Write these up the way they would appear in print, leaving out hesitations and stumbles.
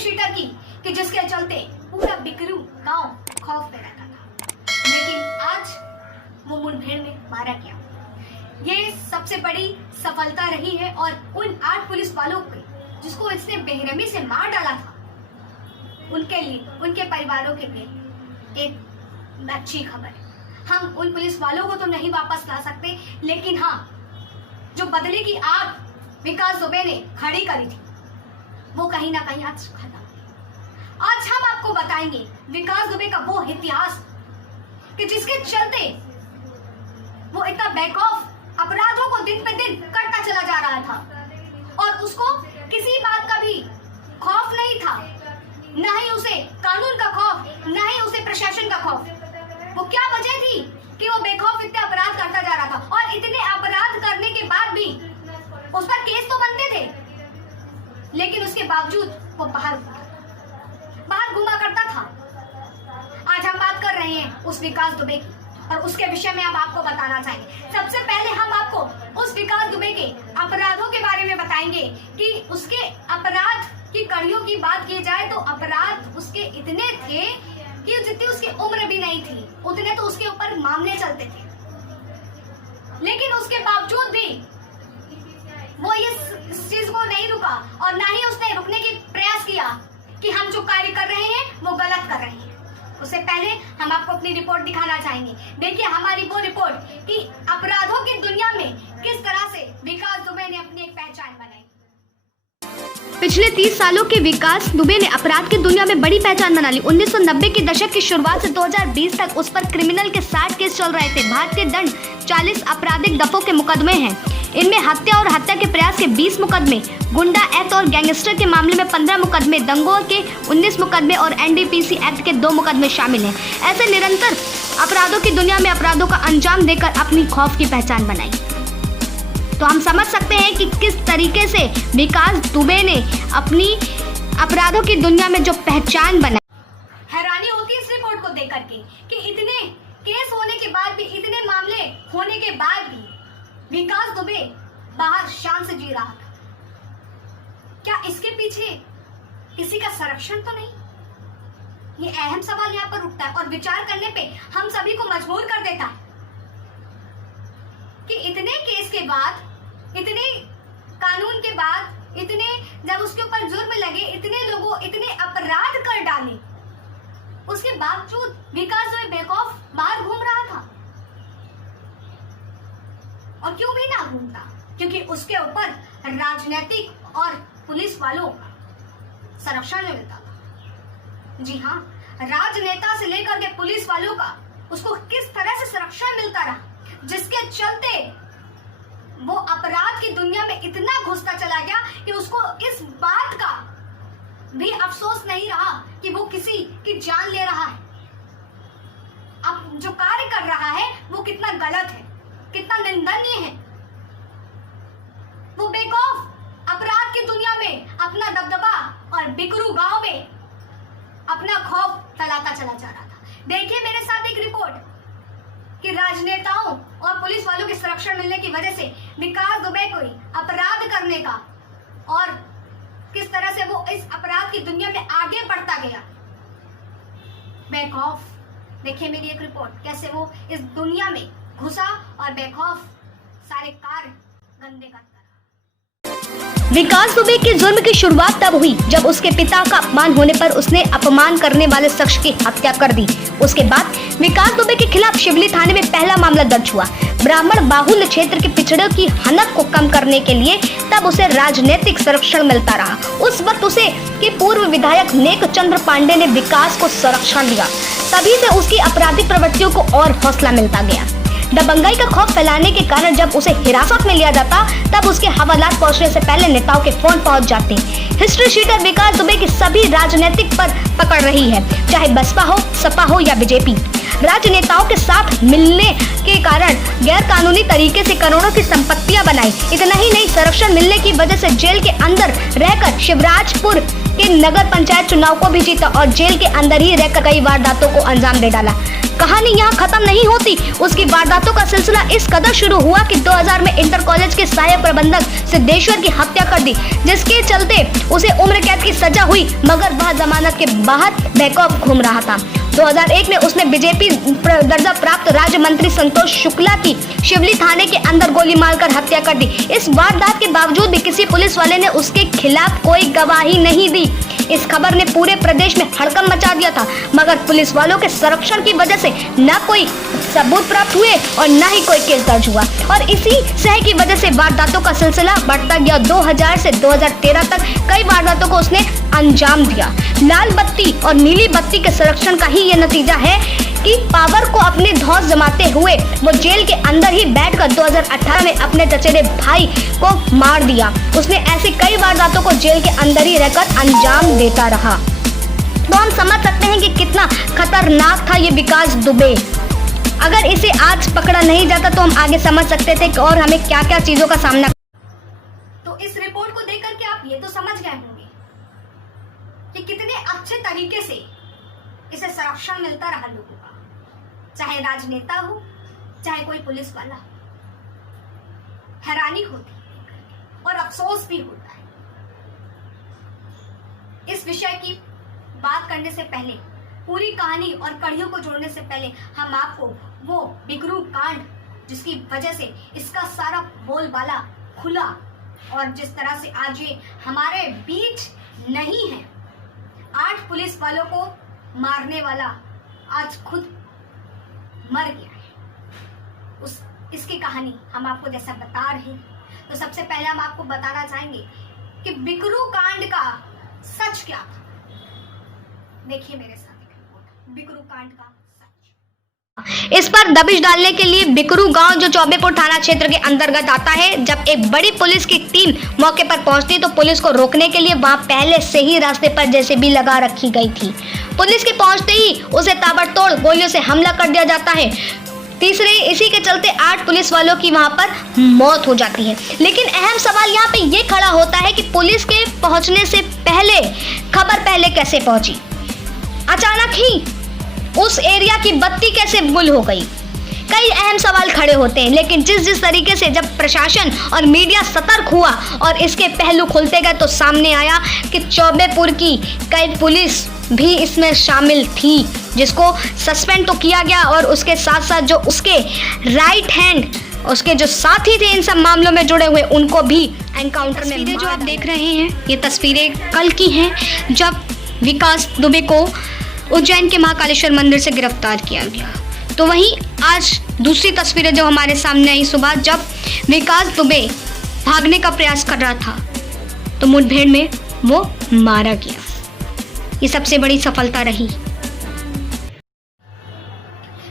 शीटर की कि जिसके चलते पूरा बिकरू गांव खौफ में रहता था, लेकिन आज वो मुठभेड़ में मारा गया। ये सबसे बड़ी सफलता रही है और उन 8 पुलिस वालों पे जिसको इसने बेरहमी से मार डाला था, उनके लिए, उनके परिवारों के लिए एक अच्छी खबर है। हम उन पुलिस वालों को तो नहीं वापस ला सकते, लेकिन हाँ, जो बदले की आग विकास दुबे ने खड़ी करी थी वो कहीं ना कहीं आज खत्म है। आज हम आपको बताएंगे विकास दुबे का वो इतिहास कि जिसके चलते वो इतना बैकऑफ अपराधों को दिन पे दिन करता चला जा रहा था और उसको किसी बात का भी खौफ नहीं था, ना ही उसे कानून का खौफ, ना ही उसे प्रशासन का खौफ। वो क्या वजह थी कि वो बेखौफ इतने अपराध करता जा रहा था और इतने अपराध करने के बाद भी उस पर केस तो बनते थे, लेकिन उसके बावजूद वो बाहर घूमा करता था। आज हम बात कर रहे हैं उस विकास दुबे की और उसके विषय में हम आपको बताना चाहेंगे। सबसे पहले हम आपको उस विकास दुबे के अपराधों के बारे में बताएंगे कि उसके अपराध की कड़ियों की बात की जाए तो अपराध उसके इतने थे कि जितनी उसकी उम्र भी नहीं थी उतने तो उसके ऊपर मामले चलते थे, लेकिन उसके बावजूद भी वो इस चीज को नहीं रुका और ना ही उसने रुकने की प्रयास किया कि हम जो कार्य कर रहे हैं वो गलत कर रहे हैं। उससे पहले हम आपको अपनी रिपोर्ट दिखाना चाहेंगे। देखिए हमारी वो रिपोर्ट कि अपराधों की दुनिया में किस तरह से विकास दुबे ने अपनी एक पहचान बनाई। पिछले 30 सालों के विकास दुबे ने अपराध की दुनिया में बड़ी पहचान बना ली। 1990 के दशक की शुरुआत से 2020 तक उस पर क्रिमिनल के 60 केस चल रहे थे। भारतीय दंड 40 आपराधिक दफों के मुकदमे हैं। इनमें हत्या और हत्या के प्रयास के 20 मुकदमे, गुंडा एक्ट और गैंगस्टर के मामले में 15 मुकदमे, दंगों के 19 मुकदमे और एनडीपीसी एक्ट के 2 मुकदमे शामिल हैं। ऐसे निरंतर अपराधों की दुनिया में अपराधों का अंजाम देकर अपनी खौफ की पहचान बनाई। तो हम समझ सकते हैं कि किस तरीके से विकास दुबे ने अपनी अपराधों की दुनिया में जो पहचान बनाई। हैरानी होती है इस रिपोर्ट को देख करके कि इतने केस होने के बाद भी, इतने मामले होने के बाद भी विकास दुबे बाहर शान से जी रहा था। क्या इसके पीछे किसी का संरक्षण तो नहीं? ये अहम सवाल यहाँ पर उठता है और विचार करने पे हम सभी को मजबूर कर देता है कि इतने केस के बाद, इतने कानून के बाद, इतने जब उसके ऊपर जुर्म लगे, इतने लोगों इतने अपराध कर डाले, उसके बावजूद विकास दुबे बेखौफ बाहर घूम रहा था। और क्यों भी ना घूमता, क्योंकि उसके ऊपर राजनीतिक और पुलिस वालों का संरक्षण मिलता था। जी हाँ, राजनेता से लेकर के पुलिस वालों का उसको किस तरह से संरक्षण मिलता रहा, जिसके चलते वो अपराध की दुनिया में इतना घुसता चला गया कि उसको इस बात का भी अफसोस नहीं रहा कि वो किसी की जान ले रहा है। अब जो कार्य कर रहा है वो कितना गलत है, कितना निंदनीय है। वो बेखौफ अपराध की दुनिया में अपना दबदबा और बिकरू गांव में अपना खौफ फैलाता चला जा रहा था। देखिए मेरे साथ एक रिपोर्ट कि राजनेताओं और पुलिस वालों के संरक्षण मिलने की वजह से विकास दुबे को अपराध करने का और किस तरह से वो इस अपराध की दुनिया में आगे बढ़ता गया बेखौफ। देखिए मेरी एक रिपोर्ट कैसे वो इस दुनिया में घुसा और बेखौफ सारे कार्य गंदे करता रहा। विकास दुबे के जुर्म की शुरुआत तब हुई जब उसके पिता का अपमान होने पर उसने अपमान करने वाले शख्स की हत्या कर दी। उसके बाद विकास दुबे के खिलाफ शिवली थाने में पहला मामला दर्ज हुआ। ब्राह्मण बाहुल्य क्षेत्र के पिछड़ों की हनक को कम करने के लिए तब उसे राजनीतिक संरक्षण मिलता रहा। उस वक्त उसे के पूर्व विधायक नेक चंद्र पांडे ने विकास को संरक्षण दिया। तभी से उसकी आपराधिक प्रवृत्तियों को और हौसला मिलता गया। दबंगाई का खौफ फैलाने के कारण जब उसे हिरासत में लिया जाता तब उसके हवालात पहुंचने से पहले नेताओं के फोन पहुंच जाते। हिस्ट्री शीटर विकास दुबे की सभी राजनीतिक पर पकड़ रही है, चाहे बसपा हो, सपा हो या बीजेपी। राजनेताओं के साथ मिलने के कारण गैर कानूनी तरीके से करोड़ों की संपत्तियां बनाई। इतना ही नहीं, संरक्षण मिलने की वजह से जेल के अंदर रहकर शिवराजपुर के नगर पंचायत चुनाव को भी जीता और जेल के अंदर ही रहकर कई वारदातों को अंजाम दे डाला। कहानी यहाँ खत्म नहीं होती, उसकी वारदातों का सिलसिला इस कदर शुरू हुआ कि 2000 में इंटर कॉलेज के सहायक प्रबंधक सिद्धेश्वर की हत्या कर दी, जिसके चलते उसे उम्र कैद की सजा हुई, मगर वह जमानत के बाहर बेखौफ घूम रहा था। 2001 में उसने बीजेपी दर्जा प्राप्त राज्य मंत्री संतोष शुक्ला की शिवली थाने के अंदर गोली मारकर हत्या कर दी। इस वारदात के बावजूद भी किसी पुलिस वाले ने उसके खिलाफ कोई गवाही नहीं दी। इस खबर ने पूरे प्रदेश में हड़कंप मचा दिया था, मगर पुलिस वालों के संरक्षण की वजह से न कोई सबूत प्राप्त हुए और न ही कोई केस दर्ज हुआ और इसी सह की वजह से वारदातों का सिलसिला बढ़ता गया। 2000 से 2013 तक कई वारदातों को उसने अंजाम दिया। लाल बत्ती और नीली बत्ती के संरक्षण का ही ये नतीजा है कि पावर को अपने धौंस जमाते हुए वो जेल के अंदर ही बैठकर 2018 में अपने चचेरे भाई को मार दिया। उसने ऐसे कई वारदातों को जेल के अंदर ही रहकर अंजाम देता रहा। तो हम समझ सकते हैं कि कितना खतरनाक था ये विकास दुबे। अगर इसे आज पकड़ा नहीं जाता तो हम आगे समझ सकते थे और हमें क्या क्या चीजों का सामना। तो इस रिपोर्ट को देख करके आप ये तो समझ गए होंगे कि कितने अच्छे तरीके से इसे संरक्षण मिलता रहा लोगों का, चाहे राजनेता हो चाहे कोई पुलिस वाला। हैरानी होती है और अफसोस भी होता है। इस विषय की बात करने से पहले, पूरी कहानी और कड़ियों को जोड़ने से पहले हम आपको वो बिकरू कांड जिसकी वजह से इसका सारा बोलबाला खुला और जिस तरह से आज ये हमारे बीच नहीं है, 8 पुलिस वालों को मारने वाला आज खुद मर गया है, इसकी कहानी हम आपको जैसा बता रहे हैं। तो सबसे पहले हम आपको बताना चाहेंगे कि बिकरू कांड का सच क्या था। देखिए मेरे साथ बिकरू कांड का सच। इस पर दबिश डालने के लिए बिकरू गांव जो चौबेपुर थाना क्षेत्र के अंतर्गत आता है, जब एक बड़ी पुलिस की टीम मौके पर पहुंचती तो पुलिस को रोकने के लिए वहां पहले से ही रास्ते पर जेसीबी लगा रखी गई थी। पुलिस के पहुंचते ही उसे ताबड़तोड़ गोलियों से हमला कर दिया जाता है। तीसरे इसी के चलते 8 पुलिस वालों की वहां पर मौत हो जाती है। लेकिन अहम सवाल यहाँ पे ये खड़ा होता है कि पुलिस के पहुंचने से पहले खबर पहले कैसे पहुंची? अचानक ही उस एरिया की बत्ती कैसे गुल हो गई? कई अहम सवाल खड़े होते हैं। लेकिन जिस तरीके से जब प्रशासन और मीडिया सतर्क हुआ और इसके पहलू खुलते गए तो सामने आया कि चौबेपुर की कई पुलिस भी इसमें शामिल थी, जिसको सस्पेंड तो किया गया और उसके साथ साथ जो उसके राइट हैंड, उसके जो साथी थे इन सब मामलों में जुड़े हुए, उनको भी एनकाउंटर में। जो आप देख रहे हैं ये तस्वीरें कल की हैं जब विकास दुबे को उज्जैन के महाकालेश्वर मंदिर से गिरफ्तार किया गया। तो वहीं आज दूसरी तस्वीरें जो हमारे सामने आई सुबह, जब विकास दुबे भागने का प्रयास कर रहा था तो मुठभेड़ में वो मारा गया। ये सबसे बड़ी सफलता रही।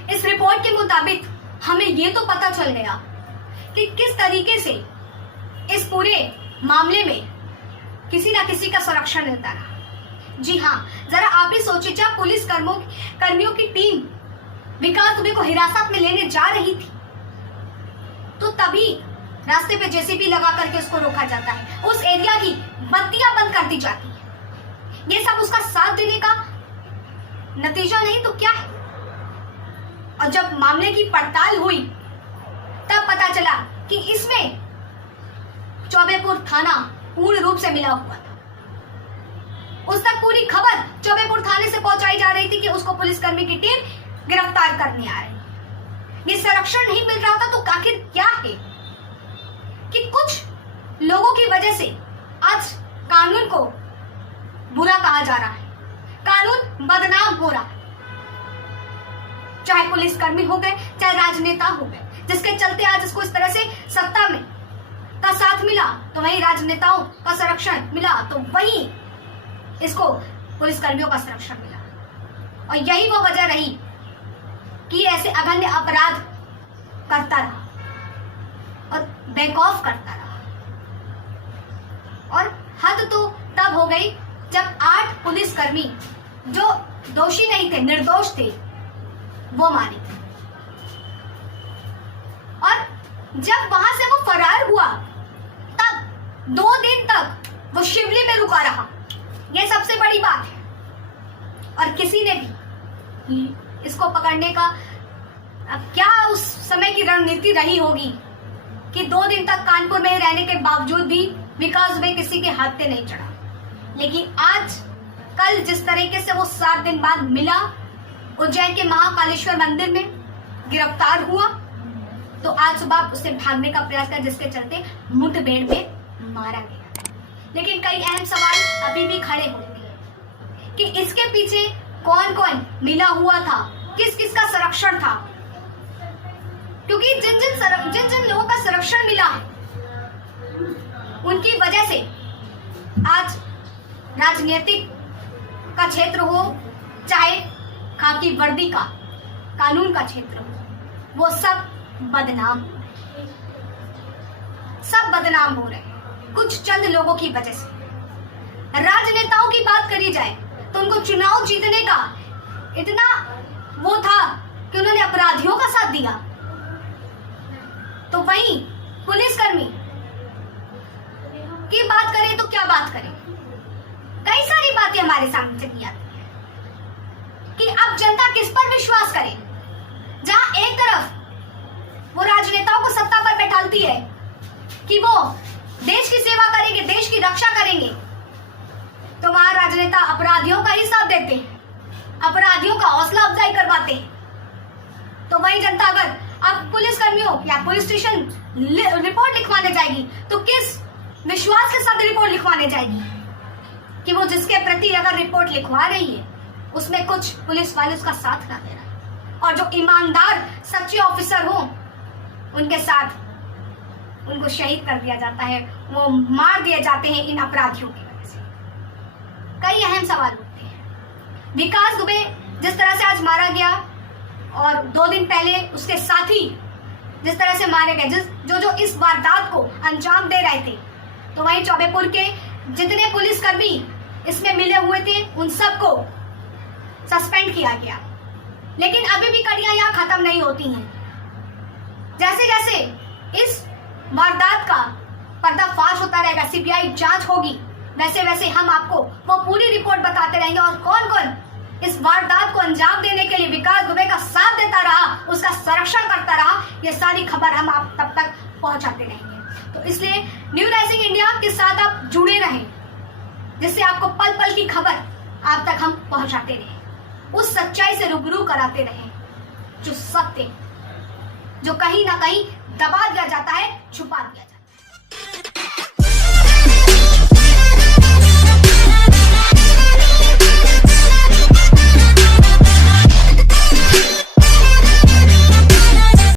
इस रिपोर्ट के मुताबिक हमें ये तो पता चल गया कि किस तरीके से इस पूरे मामले में किसी ना किसी का संरक्षण मिलता रहा। जी हाँ, जरा आप ही सोचिए, जब पुलिस कर्मियों की टीम विकास दुबे को हिरासत में लेने जा रही थी तो तभी रास्ते पे जेसीबी लगा करके उसको रोका जाता है, उस एरिया की बत्तियां बंद कर दी जाती है। ये सब उसका साथ देने का नतीजा नहीं तो क्या है? और जब मामले की पड़ताल हुई तब पता चला कि इसमें चौबेपुर थाना पूर्ण रूप से मिला हुआ था। उस तक पूरी खबर चौबेपुर थाने से पहुंचाई जा रही थी कि उसको पुलिसकर्मी की टीम गिरफ्तार करने आ रही है। ये संरक्षण नहीं मिल रहा था तो आखिर क्या है कि कुछ लोगों की वजह से आज कानून को बुरा कहा जा रहा है, कानून बदनाम हो रहा है। चाहे पुलिसकर्मी हो गए चाहे राजनेता हो गए, जिसके चलते आज इसको इस तरह से सत्ता में का साथ मिला तो वहीं राजनेताओं का संरक्षण मिला, तो वहीं इसको पुलिसकर्मियों का संरक्षण मिला। और यही वो वजह रही कि ऐसे अगन्य अपराध करता रहा और बेखौफ करता रहा। और हद तो तब हो गई जब 8 पुलिसकर्मी जो दोषी नहीं थे, निर्दोष थे, वो मारे थे। और जब वहां से वो फरार हुआ तब 2 दिन तक वो शिवली में रुका रहा। ये सबसे सबसे बड़ी बात है। और किसी ने भी इसको पकड़ने का अब क्या उस समय की रणनीति रही होगी कि 2 दिन तक कानपुर में रहने के बावजूद भी विकास दुबे किसी के हाथ पे नहीं चढ़ा। लेकिन आज कल जिस तरीके से वो 7 दिन बाद मिला, उज्जैन के महाकालेश्वर मंदिर में गिरफ्तार हुआ, तो आज सुबह उसे भागने का प्रयास किया, जिसके चलते मुठभेड़ में मारा गया। लेकिन कई अहम सवाल अभी भी खड़े होते हैं कि इसके पीछे कौन कौन मिला हुआ था, किस किस का संरक्षण था, क्योंकि जिन जिन लोगों का संरक्षण मिला उनकी वजह से आज राजनीतिक का क्षेत्र हो, चाहे खाकी वर्दी का कानून का क्षेत्र हो, वो सब बदनाम हो रहे हैं। सब बदनाम हो रहे हैं कुछ चंद लोगों की वजह से। राजनेताओं की बात करी जाए तो उनको चुनाव जीतने का इतना वो था कि उन्होंने अपराधियों का साथ दिया, तो वहीं पुलिसकर्मी की बात करें तो क्या बात करें। कई सारी बातें हमारे सामने चली आती है कि अब जनता किस पर विश्वास करे। जहां एक तरफ वो राजनेताओं को सत्ता पर बैठाती है कि वो देश की सेवा करेंगे, देश की रक्षा करेंगे, तो वहां राजनेता अपराधियों का ही साथ देते हैं, अपराधियों का हौसला अफजाई करवाते हैं। तो वही जनता अगर अब पुलिसकर्मियों या पुलिस स्टेशन रिपोर्ट लिखवाने जाएगी तो किस विश्वास के साथ रिपोर्ट लिखवाने जाएगी कि वो जिसके प्रति अगर रिपोर्ट लिखवा रही है उसमें कुछ पुलिस वाले उसका साथ ना दे रहा है, और जो ईमानदार सच्चे ऑफिसर हो उनके साथ उनको शहीद कर दिया जाता है, वो मार दिए जाते हैं इन अपराधियों की वजह से। कई अहम सवाल उठते हैं। विकास दुबे जिस तरह से आज मारा गया और 2 दिन पहले उसके साथी जिस तरह से मारे गए, जो इस वारदात को अंजाम दे रहे थे, तो वहीं चौबेपुर के जितने पुलिसकर्मी इसमें मिले हुए थे उन सबको सस्पेंड किया गया। लेकिन अभी भी कड़ियां यहाँ खत्म नहीं होती हैं। जैसे जैसे इस वारदात का पर्दाफाश होता रहेगा, सीबीआई जांच होगी, वैसे वैसे हम आपको वो पूरी रिपोर्ट बताते रहेंगे और कौन कौन इस वारदात को अंजाम देने के लिए विकास दुबे का साथ देता रहा, उसका संरक्षण करता रहा, ये सारी खबर हम आप तब तक पहुंचाते रहेंगे। तो इसलिए न्यू राइजिंग इंडिया के साथ आप जुड़े रहें, जिससे आपको पल पल की खबर आप तक हम पहुंचाते रहें, उस सच्चाई से रूबरू कराते रहें जो सत्य, जो कहीं ना कहीं दबा दिया जाता है, छुपा दिया जाता है।